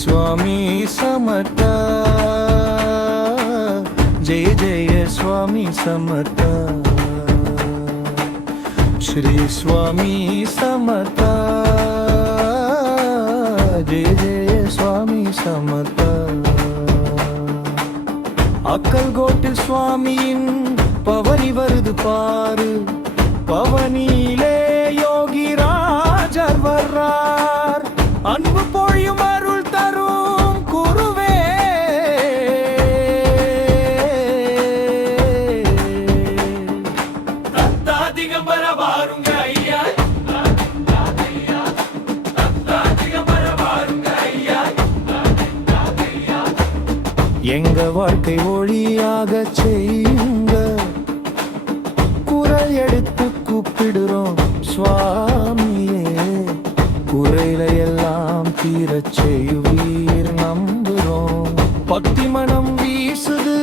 स्वामी समर्थ जय जय स्वामी समर्थ श्री स्वामी समर्थ जय जय स्वामी समर्थ அக்கல்கோட்டில் சுவாமியின் பவனி வருது பாரு பவனியிலே யோகிராஜர் வர்றார் அன்பு பொழியும் அருள் தரும் குருவே தத்தா திகம்பர வாருங்க ஐயா எங்க வாழ்க்கை ஒளியாக செய்யுங்க குரல் எடுத்து கூப்பிடுறோம் சுவாமியே குறையில எல்லாம் தீரச் செய்வீர் நம்புறோம் பக்தி மனம் வீசுது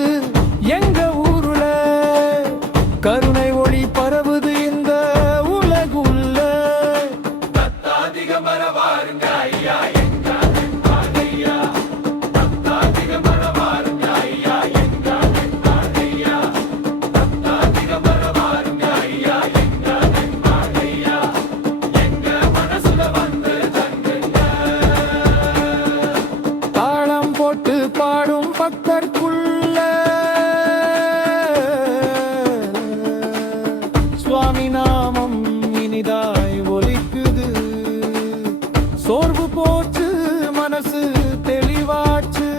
எங்க ஊருல கருணை ஒளி பரவுது இந்த உலகுள்ள தத்தா திகம்பர வாருங்க ஐயா போட்டு பாடும் பக்தர்க்குள்ள சுவாமி நாமம் இனிதாய் ஒலிக்குது சோர்வு போச்சு மனசு தெளிவாச்சு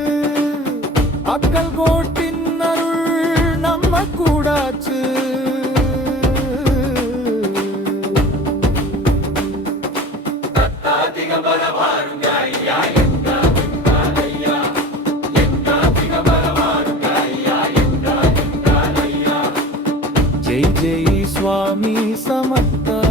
அக்கல்கோட்டின் அருள் நம்ம கூடாச்சு जय जय स्वामी समर्थ